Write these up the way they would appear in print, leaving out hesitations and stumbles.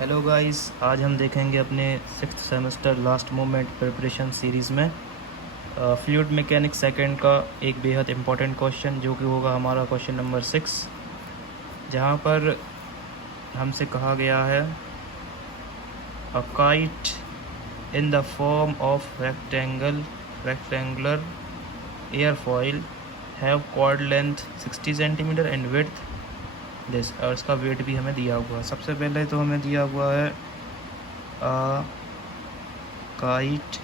Hello guys, आज हम देखेंगे अपने 6th semester last moment preparation series में फ्लूइड मैकेनिक्स सेकंड का एक बेहद इम्पोर्टेंट क्वेश्चन जो कि होगा हमारा क्वेश्चन नंबर 6, जहां पर हमसे कहा गया है a kite in the form of rectangular airfoil have chord length 60 centimeter and width this, और इसका वेट भी हमें दिया हुआ है। सबसे पहले तो हमें दिया हुआ है काइट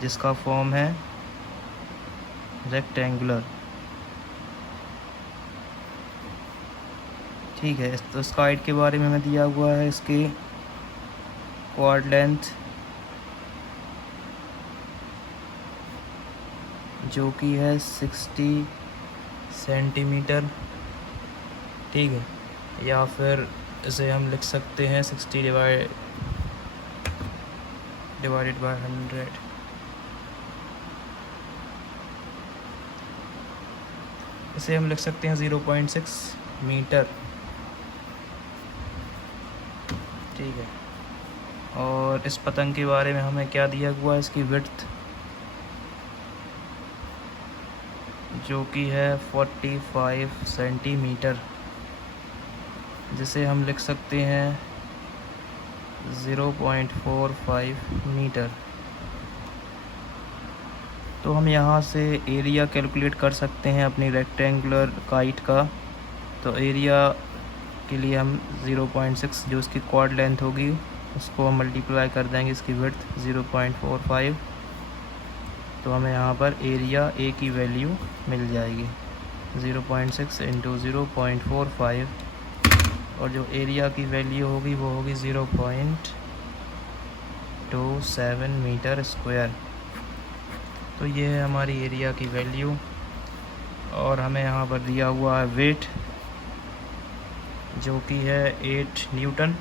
जिसका फॉर्म है रेक्टेंगुलर। ठीक है, तो इस काइट के बारे में हमें दिया हुआ है इसकी कॉर्ड लेंथ जो कि है 60 सेंटीमीटर। ठीक है, या फिर इसे हम लिख सकते हैं 60 डिवाइडेड बाय 100। इसे हम लिख सकते हैं 0.6 मीटर। ठीक है, और इस पतंग के बारे में हमें क्या दिया हुआ है, इसकी विड्थ जो कि है 45 सेंटीमीटर, जिसे हम लिख सकते हैं 0.45 मीटर। तो हम यहाँ से एरिया कैलकुलेट कर सकते हैं अपनी रेक्टेंगुलर काइट का। तो एरिया के लिए हम 0.6 जो इसकी कॉर्ड लेंथ होगी उसको हम मल्टीप्लाई कर देंगे इसकी विड्थ 0.45, तो हमें यहाँ पर एरिया ए की वैल्यू मिल जाएगी 0.6 इंटू 0.45, और जो एरिया की वैल्यू होगी वो होगी 0.27 मीटर स्क्वायर। तो ये है हमारी एरिया की वैल्यू, और हमें यहाँ पर दिया हुआ है वेट जो कि है 8 न्यूटन।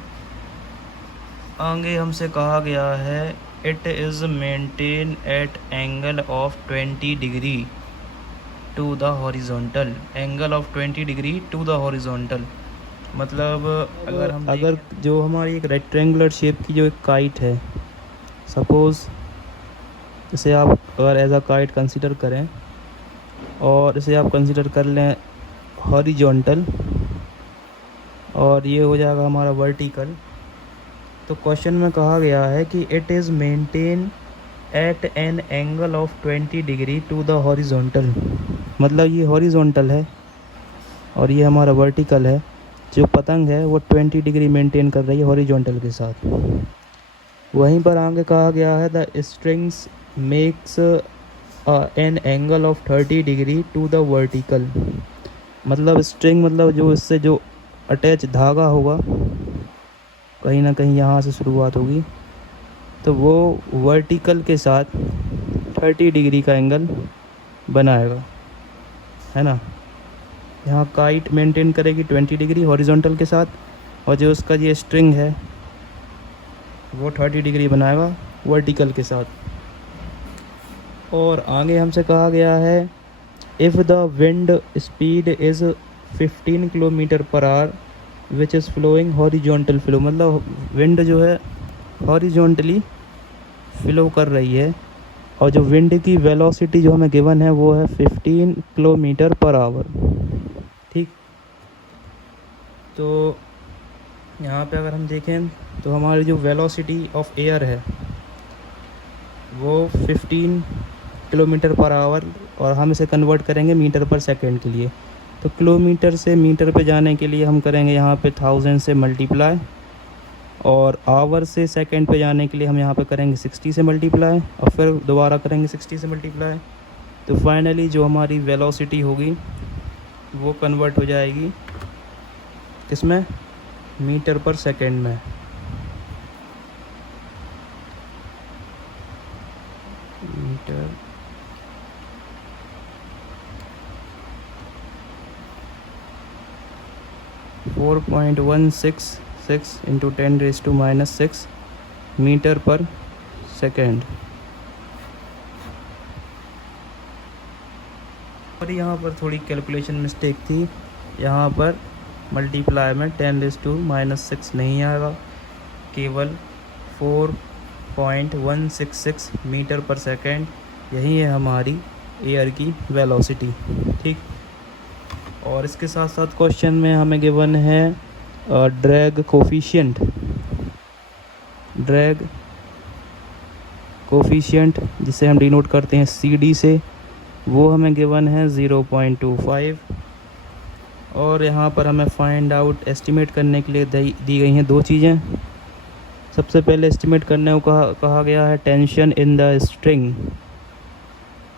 आगे हमसे कहा गया है it is maintain at angle of 20 degree to the horizontal. Angle of 20 degree to the horizontal मतलब अगर जो हमारी एक रेक्टेंगुलर शेप की जो एक काइट है, सपोज़ इसे आप अगर एज अ काइट कंसिडर करें और इसे आप कंसिडर कर लें हॉरिजॉन्टल, और ये हो जाएगा हमारा वर्टिकल। तो क्वेश्चन में कहा गया है कि it is maintain at an angle of 20 degree to the horizontal, मतलब ये हॉरिजॉन्टल है और ये हमारा वर्टिकल है। जो पतंग है वो 20 डिग्री मेंटेन कर रही है हॉरिजॉन्टल के साथ। वहीं पर आगे कहा गया है the strings makes an angle of 30 degree to the vertical, मतलब स्ट्रिंग मतलब जो इससे जो अटैच धागा होगा कहीं ना कहीं यहाँ से शुरुआत होगी, तो वो वर्टिकल के साथ 30 डिग्री का एंगल बनाएगा, है ना। यहाँ काइट मेंटेन करेगी 20 डिग्री हॉरिजॉन्टल के साथ, और जो उसका ये स्ट्रिंग है वो 30 डिग्री बनाएगा वर्टिकल के साथ। और आगे हमसे कहा गया है if the wind speed is 15 kilometer per hour which is flowing horizontal flow, मतलब विंड जो है हॉरिजॉन्टली फ्लो कर रही है, और जो विंड की वेलोसिटी जो हमें गिवन है वो है 15 किलोमीटर पर आवर। ठीक, तो यहाँ पे अगर हम देखें तो हमारी जो वेलोसिटी ऑफ एयर है वो 15 किलोमीटर पर आवर, और हम इसे कन्वर्ट करेंगे मीटर पर सेकंड के लिए। तो किलोमीटर से मीटर पे जाने के लिए हम करेंगे यहाँ पे 1000 से मल्टीप्लाई, और आवर से सेकंड पे जाने के लिए हम यहाँ पे करेंगे 60 से मल्टीप्लाई, और फिर दोबारा करेंगे 60 से मल्टीप्लाई। तो फाइनली जो हमारी वेलोसिटी होगी वो कन्वर्ट हो जाएगी किसमें, मीटर पर सेकंड में। मीटर 4.166 इंटू 10⁻⁻6 मीटर पर सेकेंड। और यहाँ पर थोड़ी कैलकुलेशन मिस्टेक थी, यहाँ पर मल्टीप्लाई में 10⁻⁻6 नहीं आएगा, केवल 4.166 मीटर पर सेकेंड, यही है हमारी एयर की वेलोसिटी। ठीक, और इसके साथ साथ क्वेश्चन में हमें गिवन है ड्रैग कोफिशिएंट। ड्रैग कोफिशिएंट जिसे हम डिनोट करते हैं CD से, वो हमें गिवन है 0.25। और यहाँ पर हमें फाइंड आउट एस्टिमेट करने के लिए दी गई हैं दो चीज़ें। सबसे पहले एस्टिमेट करने को कहा गया है टेंशन इन द स्ट्रिंग,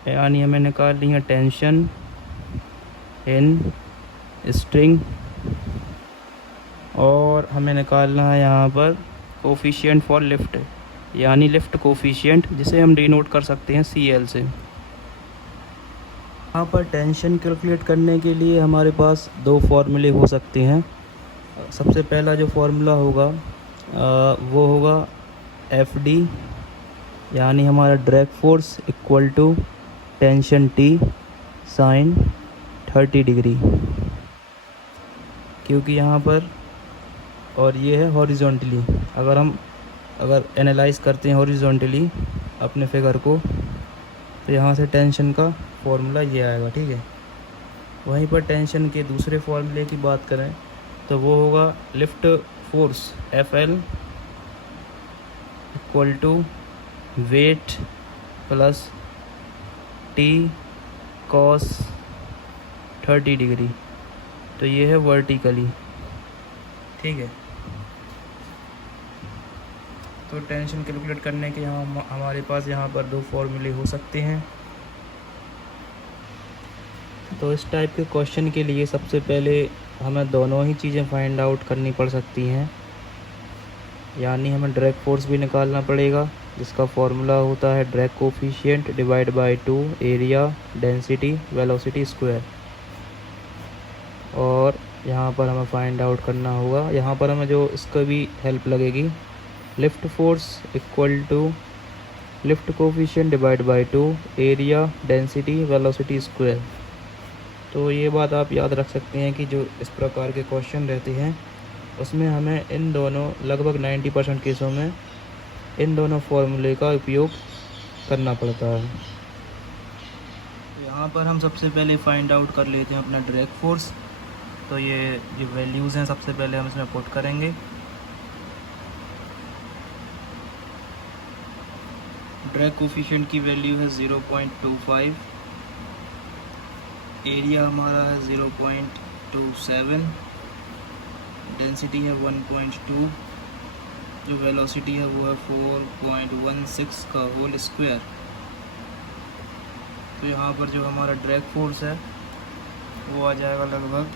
यानी हमें निकालनी है टेंशन इन स्ट्रिंग, और हमें निकालना है यहाँ पर कोफिशिएंट फॉर लिफ्ट, यानी लिफ्ट कोफिशिएंट, जिसे हम डिनोट कर सकते हैं CL से। यहाँ पर टेंशन कैलकुलेट करने के लिए हमारे पास दो फॉर्मूले हो सकते हैं। सबसे पहला जो फॉर्मूला होगा वो होगा FD, यानी हमारा drag force equal to tension T sine 30 degree, क्योंकि यहाँ पर, और ये है हॉरिजॉन्टली। अगर एनालाइज करते हैं हॉरिजॉन्टली अपने फिगर को, तो यहाँ से टेंशन का फॉर्मूला ये आएगा। ठीक है, वहीं पर टेंशन के दूसरे फॉर्मूले की बात करें तो वो होगा lift force FL equal to weight plus T cos 30 degree, तो ये है वर्टिकली। ठीक है, तो टेंशन कैलकुलेट करने के यहाँ हमारे पास यहाँ पर दो फॉर्मूले हो सकते हैं। तो इस टाइप के क्वेश्चन के लिए सबसे पहले हमें दोनों ही चीज़ें फाइंड आउट करनी पड़ सकती हैं, यानी हमें ड्रैग फोर्स भी निकालना पड़ेगा, जिसका फॉर्मूला होता है drag coefficient divide by 2 area density velocity square. और यहाँ पर हमें फाइंड आउट करना होगा, यहाँ पर हमें जो इसका भी हेल्प लगेगी, lift force equal to lift coefficient divide by 2 area density velocity square. तो ये बात आप याद रख सकते हैं कि जो इस प्रकार के क्वेश्चन रहते हैं उसमें हमें इन दोनों, लगभग 90% केसों में इन दोनों फॉर्मूले का उपयोग करना पड़ता है। तो यहाँ पर हम सबसे पहले फाइंड आउट कर लेते हैं अपना ड्रैग फोर्स। तो ये जो वैल्यूज़ हैं सबसे पहले हम इसमें पुट करेंगे। ड्रैग कोफिशिएंट की वैल्यू है 0.25, एरिया हमारा है 0.27, डेंसिटी है 1.2, जो वेलोसिटी है वो है 4.16 का होल स्क्वायर। तो यहाँ पर जो हमारा ड्रैग फोर्स है वो आ जाएगा लगभग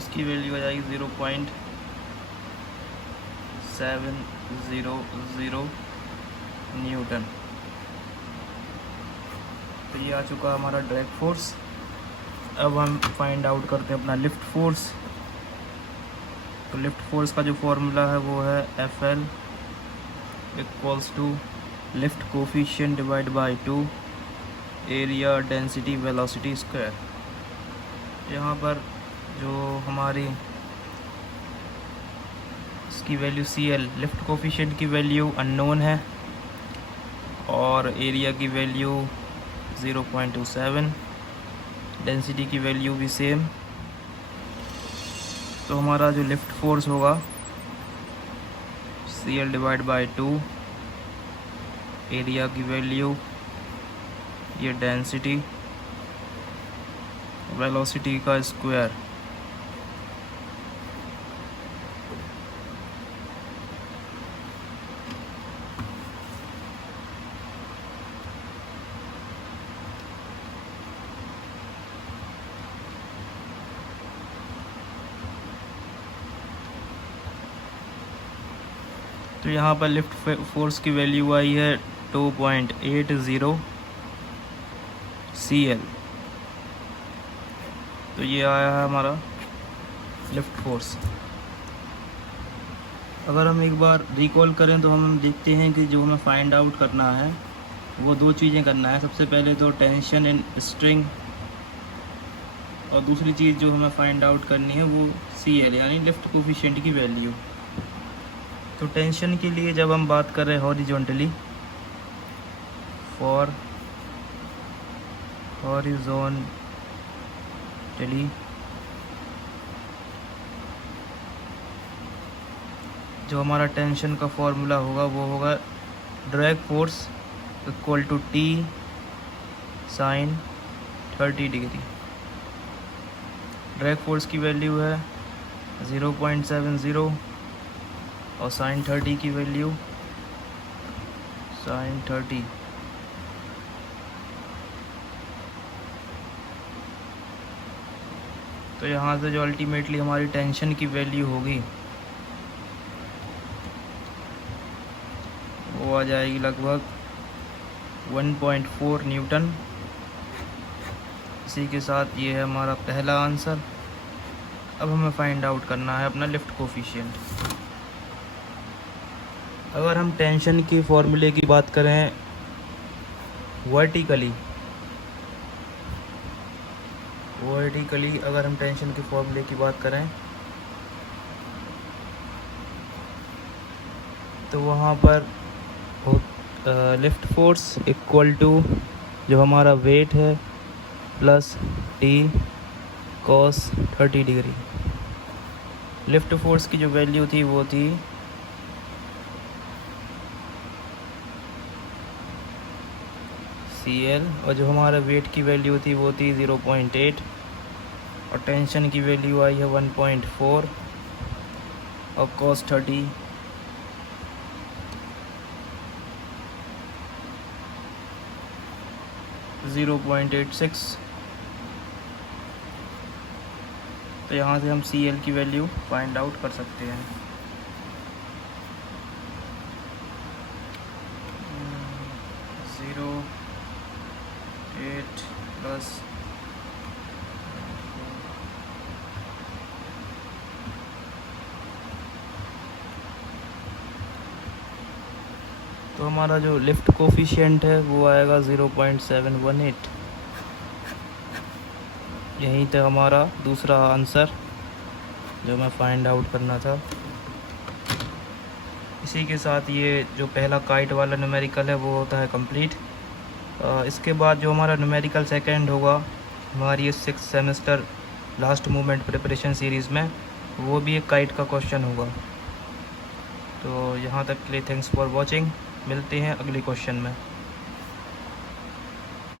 0.700 न्यूटन। तो ये आ चुका हमारा ड्रैग फोर्स। अब हम फाइंड आउट करते हैं अपना लिफ्ट फोर्स। तो लिफ्ट फोर्स का जो फॉर्मूला है वो है FL equals to lift coefficient divide by 2 area density velocity square. यहाँ पर जो हमारी इसकी वैल्यू CL, लिफ्ट कोफिशिएंट की वैल्यू अननोन है, और एरिया की वैल्यू 0.27, डेंसिटी की वैल्यू भी सेम। तो हमारा जो लिफ्ट फोर्स होगा CL डिवाइड बाय 2, एरिया की वैल्यू, ये डेंसिटी, वेलोसिटी का स्क्वायर। तो यहाँ पर लिफ्ट फोर्स की वैल्यू आई है 2.80 CL। तो ये आया है हमारा लिफ्ट फोर्स। अगर हम एक बार रिकॉल करें तो हम देखते हैं कि जो हमें फाइंड आउट करना है वो दो चीज़ें करना है। सबसे पहले तो टेंशन इन स्ट्रिंग, और दूसरी चीज़ जो हमें फाइंड आउट करनी है वो CL यानी लिफ्ट कोफिशिएंट की वैल्यू। तो टेंशन के लिए जब हम बात कर रहे हैं हॉरिजॉन्टली, फॉर हॉरिजॉन्टली जो हमारा टेंशन का फॉर्मूला होगा वो होगा drag force equal to T sine 30 degree. Drag force की वैल्यू है 0.70 और साइन 30 की वैल्यू साइन 30। तो यहाँ से जो अल्टीमेटली हमारी टेंशन की वैल्यू होगी वो आ जाएगी लगभग 1.4 न्यूटन। इसी के साथ ये है हमारा पहला आंसर। अब हमें फाइंड आउट करना है अपना लिफ्ट कोफिशिएंट। अगर हम टेंशन की फॉर्मूले की बात करें वर्टिकली अगर हम टेंशन के फॉर्मूले की बात करें तो वहाँ पर लिफ्ट फोर्स इक्वल टू जो हमारा वेट है plus T cos 30 degree. Lift force की जो वैल्यू थी वो थी CL, और जो हमारा वेट की वैल्यू थी वो थी 0.8, और टेंशन की वैल्यू आई है 1.4 और cos 30 0.86। तो यहाँ से हम CL की वैल्यू फाइंड आउट कर सकते हैं। ज़ीरो 8 प्लस तो हमारा जो लिफ्ट कोफिशिएंट है वो आएगा 0.718। यहीं तक हमारा दूसरा आंसर जो मैं फाइंड आउट करना था। इसी के साथ ये जो पहला काइट वाला न्यूमेरिकल है वो होता है कंप्लीट। इसके बाद जो हमारा न्यूमेरिकल सेकंड होगा हमारी ये 6th semester last movement preparation series में, वो भी एक काइट का क्वेश्चन होगा। तो यहाँ तक के लिए थैंक्स फॉर वॉचिंग। मिलते हैं अगले क्वेश्चन में।